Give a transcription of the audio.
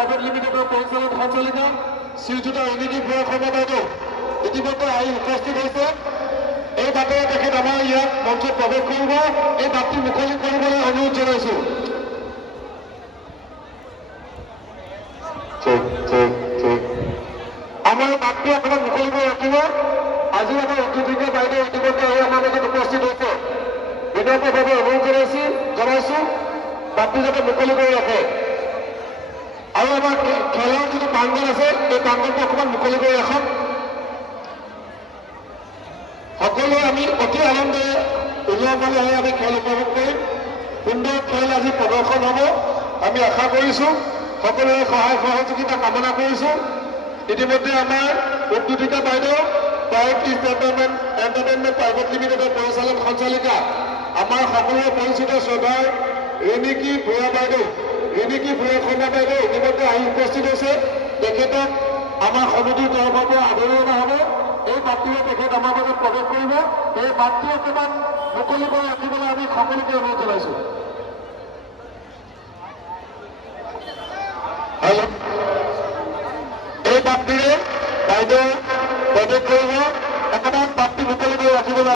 Private লিমিটেডৰ পৰিচালন সঞ্চালিকা শ্ৰীযুত ৰিণিকী ভূঞা শৰ্মা বাইদেউ ইতিমধ্যে আহি উপস্থিত হৈছে। এই বাটেৰে তেখেত আমাৰ ইয়াত মঞ্চত প্ৰৱেশ কৰিব। এই বাটটি মুকলি কৰিবলৈ অনুৰোধ জনাইছো। আমাৰ বাটটি অকণমান মুকলি কৰি ৰাখিব। আজি আমাৰ উদ্যোগিকা বাইদেউ ইতিমধ্যে আহি আমাৰ মাজত উপস্থিত হৈছে। বিনম্ৰভাৱে অনুৰোধ জনাইছো বাটটি যাতে মুকলি কৰি ৰাখে। আৰু আমাৰ খেলৰ যিটো প্ৰাংগণ আছে এই প্ৰাংগণটো অকণমান মুকলি কৰি ৰাখক। সকলোৱে আমি অতি আনন্দেৰে উল্লাসেৰে হৈ আমি খেল উপভোগ কৰিম। সুন্দৰ খেল আজি প্ৰদৰ্শন হ'ব আমি আশা কৰিছোঁ। সকলোৰে সহায় সহযোগিতা কামনা কৰিছোঁ। ইতিমধ্যে আমাৰ উদ্যোগিকা বাইদেউ প্ৰাইভেট এণ্টাৰটেইনমেণ্ট প্ৰাইভেট লিমিটেডৰ পৰিচালন সঞ্চালিকা আমাৰ সকলোৰে পৰিচিত শ্ৰদ্ধাৰ ৰিণিকী ভূঞা বাইদেউ ৰিণিকী ভূঞা শৰ্মা বাইদেউ ইতিমধ্যে আহি উপস্থিত হৈছে। তেখেতক আমাৰ সমিতিৰ তৰফৰ পৰা আদৰণি জনোৱা হ'ব। এই বাটটিৰে তেখেত আমাৰ মাজত প্ৰৱেশ কৰিব। এই বাটটি অকণমান মুকলি কৰি ৰাখিবলৈ আমি সকলোকে অনুৰোধ জনাইছোঁ। এই বাটটিৰে বাইদেউ প্ৰৱেশ কৰিব। অকণমান বাটটি মুকলি কৰি ৰাখিবলৈ